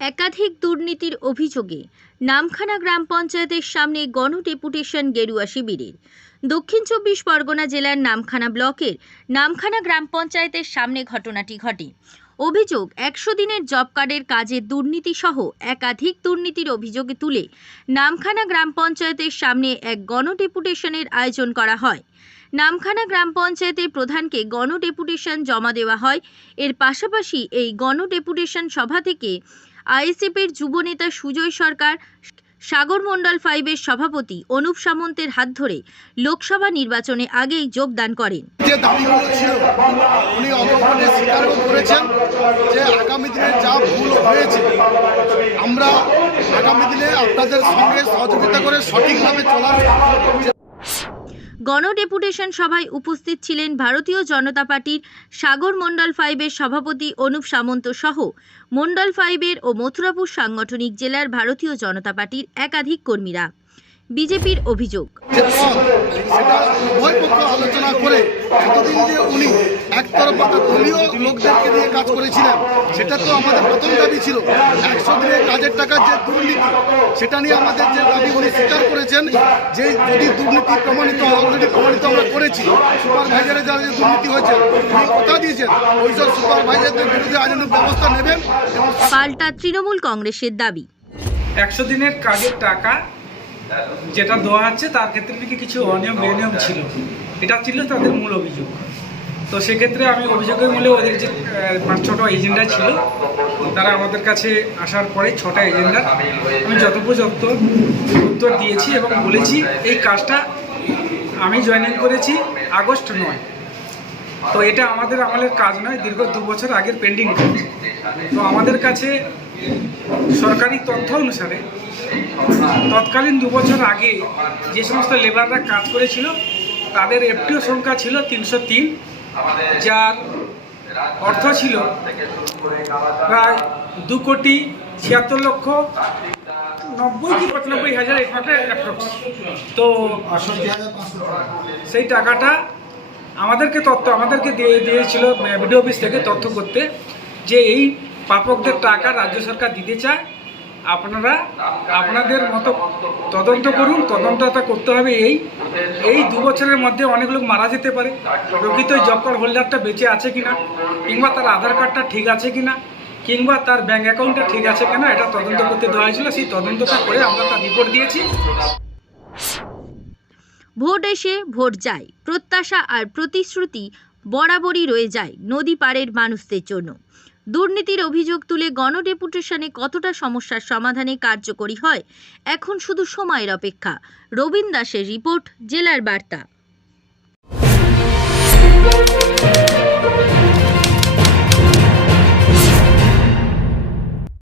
একাধিক দুর্নীতির অভিযোগে নামখানা গ্রাম পঞ্চায়েতের সামনে গণ ডেপুটেশন গেরুয়া শিবিরের। দক্ষিণ চব্বিশ পরগনা জেলার নামখানা ব্লকের নামখানা গ্রাম পঞ্চায়েতের সামনে ঘটনাটি ঘটে। অভিযোগ, একশো দিনের জব কার্ডের কাজে দুর্নীতি সহ একাধিক দুর্নীতির অভিযোগে তুলে নামখানা গ্রাম পঞ্চায়েতের সামনে এক গণডেপুটেশনের আয়োজন করা হয়। নামখানা গ্রাম পঞ্চায়েতের প্রধানকে গণডেপুটেশন জমা দেওয়া হয়। এর পাশাপাশি এই গণডেপুটেশন সভা থেকে আইএসএফের যুবনেতা সুজয় সরকার সাগর মণ্ডল ফাইভের সভাপতি অনুপ সামন্তের হাত ধরে লোকসভা নির্বাচনে আগেই যোগদান করেন। যে দাবিগুলো ছিল, উনি করেছেন যে আগামী দিনে যা ভুল হয়েছে, আমরা আগামী দিনে আপনাদের সঙ্গে সহযোগিতা করে সঠিকভাবে চলার গণডেপুটেশন সভায় উপস্থিত ছিলেন ভারতীয় জনতা পার্টির সাগর মণ্ডল ফাইভের সভাপতি অনুপ সামন্ত সহ মণ্ডল ফাইভের ও মথুরাপুর সাংগঠনিক জেলার ভারতীয় জনতা পার্টির একাধিক কর্মীরা। বিজেপির অভিযোগ। যে পথ সেটা উভয় পক্ষ আলোচনা করে এতদিন যে উনি একতরফা দলীয় লোকদেরকে দিয়ে কাজ করেছিলেন সেটা তো আমাদের প্রথম দাবি ছিল। একশো দিনের কাজের টাকার যে দুর্নীতি সেটা নিয়ে আমাদের যে দাবি উনি স্বীকার করেছেন যে যদি দুর্নীতি প্রমাণিত হয় অলরেডি প্রমাণিত আমরা করেছি সুপারভাইজারে যারা যে দুর্নীতি হয়েছে উনি কথা দিয়েছেন ওই সব সুপারভাইজারদের বিরুদ্ধে আইনানুগ ব্যবস্থা নেবেন এবং পাল্টা তৃণমূল কংগ্রেসের দাবি। একশো দিনের কাজের টাকা যেটা দেওয়া হচ্ছে তার ক্ষেত্রে নাকি কিছু অনিয়ম বেনিয়ম ছিল। এটা ছিল তাদের মূল অভিযোগ। তো সেক্ষেত্রে আমি অভিযোগের মূলে ওদের যে পাঁচ ছটা এজেন্ডা ছিল, তারা আমাদের কাছে আসার পরে ছটা এজেন্ডা আমি যথোপযুক্ত উত্তর দিয়েছি এবং বলেছি, এই কাজটা আমি জয়েনিং করেছি আগস্ট নয়। তো এটা আমাদের আমলের কাজ নয় দীর্ঘ দু বছর আগের পেন্ডিং তো আমাদের কাছে সরকারি তথ্য অনুসারে তৎকালীন দু বছর আগে যে সমস্ত লেবাররা কাজ করেছিল তাদের এফটিও সংখ্যা ছিল তিনশো তিন যার অর্থ ছিল প্রায় দু কোটি ছিয়াত্তর লক্ষ নব্বই কি পঁচানব্বই হাজার অ্যাপ্রক্স তো সেই টাকাটা আমাদেরকে তথ্য, আমাদেরকে দিয়ে দিয়েছিল বিডিও অফিস থেকে তথ্য করতে যে এই প্রাপকদের টাকা রাজ্য সরকার দিতে চায়। আপনারা, আপনাদের মতো তদন্ত করুন, তদন্তটা করতে হবে এই এই দু বছরের মধ্যে অনেক লোক মারা যেতে পারে। প্রকৃত জব কার্ড হোল্ডারটা বেঁচে আছে কিনা, কিংবা তার আধার কার্ডটা ঠিক আছে কিনা, কিংবা তার ব্যাঙ্ক অ্যাকাউন্টটা ঠিক আছে কিনা, এটা তদন্ত করতে দেওয়া হয়েছিল। সেই তদন্তটা করে আমরা তার রিপোর্ট দিয়েছি। ভোট এসে ভোট যায়, প্রত্যাশা আর প্রতিশ্রুতি বরাবরই রয়ে যায় নদী পাড়ের মানুষদের জন্য। দুর্নীতির অভিযোগ তুলে গণডেপুটেশনে কতটা সমস্যার সমাধানে কার্যকরী হয়, এখন শুধু সময়ের অপেক্ষা। রবীন দাসের রিপোর্ট, জেলার বার্তা।